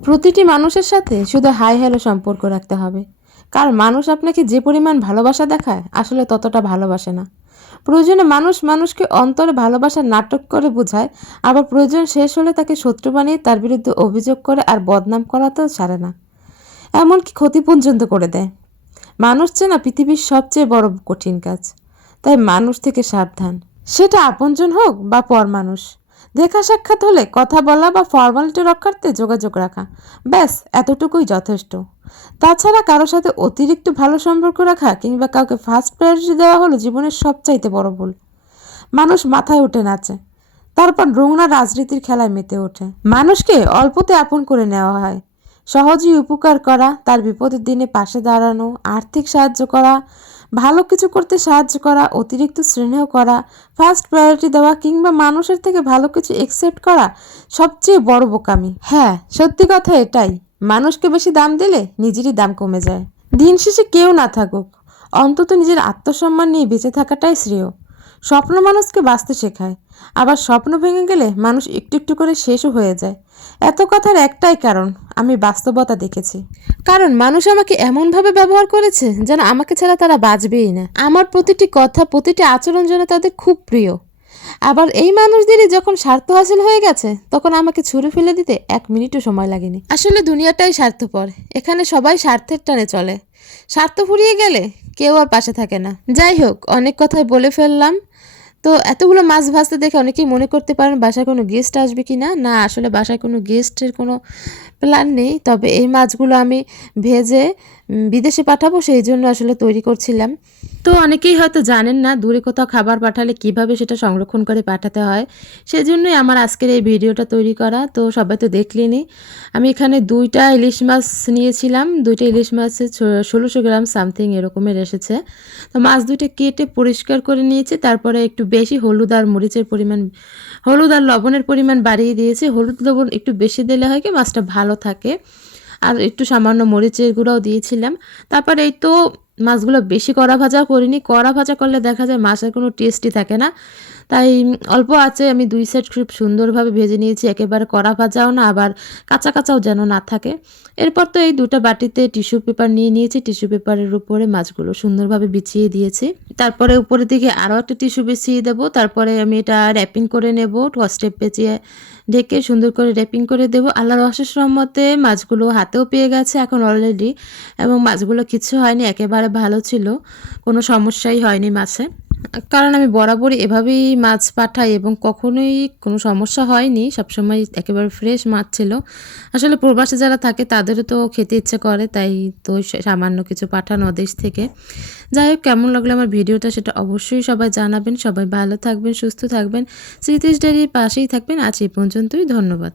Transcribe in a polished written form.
প্রতিটি মানুষের সাথে শুধু হাই হ্যালো সম্পর্ক রাখতে হবে, কারণ মানুষ আপনাকে যে পরিমাণ ভালোবাসা দেখায় আসলে ততটা ভালোবাসে না। প্রয়োজনে মানুষ মানুষকে অন্তরে ভালোবাসার নাটক করে বোঝায়, আবার প্রয়োজন শেষ হলে তাকে শত্রু বানিয়ে তার বিরুদ্ধে অভিযোগ করে আর বদনাম করাতেও ছাড়ে না, এমনকি ক্ষতি পর্যন্ত করে দেয়। মানুষ চেনা পৃথিবীর সবচেয়ে বড় কঠিন কাজ, তাই মানুষ থেকে সাবধান। সেটা আপনজন হোক বা পর মানুষ। দেখা সাক্ষাৎ হলে কথা বলা বা ফর্মালিটি রক্ষার্থে যোগাযোগ রাখা, ব্যাস এতটুকুই যথেষ্ট। তাছাড়া কারোর সাথে অতিরিক্ত ভালো সম্পর্ক রাখা কিংবা কাউকে ফার্স্ট প্রায়োরিটি দেওয়া হলো জীবনের সবচাইতে বড় ভুল। মানুষ মাথায় উঠে নাচে, তারপর রোংনা রাজনীতির খেলায় মেতে ওঠে। মানুষকে অল্পতে আপন করে নেওয়া হয়, সহজেই উপকার করা, তার বিপদের দিনে পাশে দাঁড়ানো, আর্থিক সাহায্য করা, ভালো কিছু করতে সাহায্য করা, অতিরিক্ত স্নেহ করা, ফার্স্ট প্রায়োরিটি দেওয়া কিংবা মানুষের থেকে ভালো কিছু একসেপ্ট করা সবচেয়ে বড় বোকামি। হ্যাঁ, সত্যি কথা এটাই, মানুষকে বেশি দাম দিলে নিজেরই দাম কমে যায়। দিন শেষে কেউ না থাকুক, অন্তত নিজের আত্মসম্মান নিয়ে বেঁচে থাকাটাই শ্রেয়। স্বপ্ন মানুষকে বাঁচতে শেখায়, আবার স্বপ্ন ভেঙে গেলে মানুষ একটু একটু করে শেষও হয়ে যায়। এত কথার একটাই কারণ, আমি বাস্তবতা দেখেছি। কারণ মানুষ আমাকে এমনভাবে ব্যবহার করেছে যেন আমাকে ছাড়া তারা বাঁচবেই না। আমার প্রতিটি কথা, প্রতিটি আচরণ যেন তাদের খুব প্রিয়। আবার এই মানুষদেরই যখন স্বার্থ হাসিল হয়ে গেছে, তখন আমাকে ছুঁড়ে ফেলে দিতে 1 মিনিটও সময় লাগেনি। আসলে দুনিয়াটাই স্বার্থপর, এখানে সবাই স্বার্থের টানে চলে। স্বার্থ ফুরিয়ে গেলে কেউ আর পাশে থাকে না। যাই হোক, অনেক কথাই বলে ফেললাম। তো এতগুলো মাছ ভাজতে দেখে অনেকেই মনে করতে পারেন বাসায় কোনো গেস্ট আসবে কি না। না, আসলে বাসায় কোনো গেস্টের কোনো প্ল্যান নেই, তবে এই মাছগুলো আমি ভেজে বিদেশে পাঠাবো, সেই জন্য আসলে তৈরি করছিলাম। তো অনেকেই হয়তো জানেন না দূরে কোথাও খাবার পাঠালে কিভাবে সেটা সংরক্ষণ করে পাঠাতে হয়, সেজন্যই আমার আজকের এই ভিডিওটা তৈরি করা। তো সবাই তো দেখলেনি, আমি এখানে 2টা ইলিশ মাছ নিয়েছিলাম। 2টা ইলিশ মাছে 1600 গ্রাম সামথিং এরকমের এসেছে। তো মাছ 2টা কেটে পরিষ্কার করে নিয়েছি, তারপরে একটু বেশি হলুদ আর মরিচের পরিমাণ, হলুদ আর লবণের পরিমাণ বাড়িয়ে দিয়েছি। হলুদ লবণ একটু বেশি দিলে হয় কি মাছটা ভালো থাকে, আর একটু সামান্য মরিচের গুঁড়াও দিয়েছিলাম। তারপরে এই তো মাছগুলো বেশি কড়া ভাজা করিনি, কড়া ভাজা করলে দেখা যায় মাছের কোনো টেস্টই থাকে না। তাই অল্প আঁচে আমি 2 সাইড খুব সুন্দরভাবে ভেজে নিয়েছি, একেবারে কড়া ভাজাও না আবার কাঁচা কাঁচাও যেন না থাকে। এরপর তো এই 2টা বাটিতে টিস্যু পেপার নিয়ে নিয়েছি, টিস্যু পেপারের উপরে মাছগুলো সুন্দরভাবে বিছিয়ে দিয়েছি। তারপরে উপরের দিকে আরও একটা টিস্যু বিছিয়ে দেবো, তারপরে আমি এটা র্যাপিং করে নেব, স্টেপ পেঁচিয়ে ঢেকে সুন্দর করে র্যাপিং করে দেবো। আল্লাহর অশেষ রহমতে মাছগুলো হাতেও পেয়ে গেছে এখন অলরেডি, এবং মাছগুলো কিছু হয়নি, একেবারে ভালো ছিল, কোনো সমস্যাই হয়নি মাছে। কারণ আমি বরাবরই এভাবেই মাছ পাঠাই এবং কখনোই কোনো সমস্যা হয়নি, সবসময় একেবারে ফ্রেশ মাছ ছিল। আসলে প্রবাসে যারা থাকে তাদেরও তো খেতে ইচ্ছে করে, তাই তো সামান্য কিছু পাঠানো দেশ থেকে। যাই হোক, কেমন লাগলো আমার ভিডিওটা সেটা অবশ্যই সবাই জানাবেন। সবাই ভালো থাকবেন, সুস্থ থাকবেন, স্মৃতিস ডায়েরির পাশেই থাকবেন। আজ এই পর্যন্তই, ধন্যবাদ।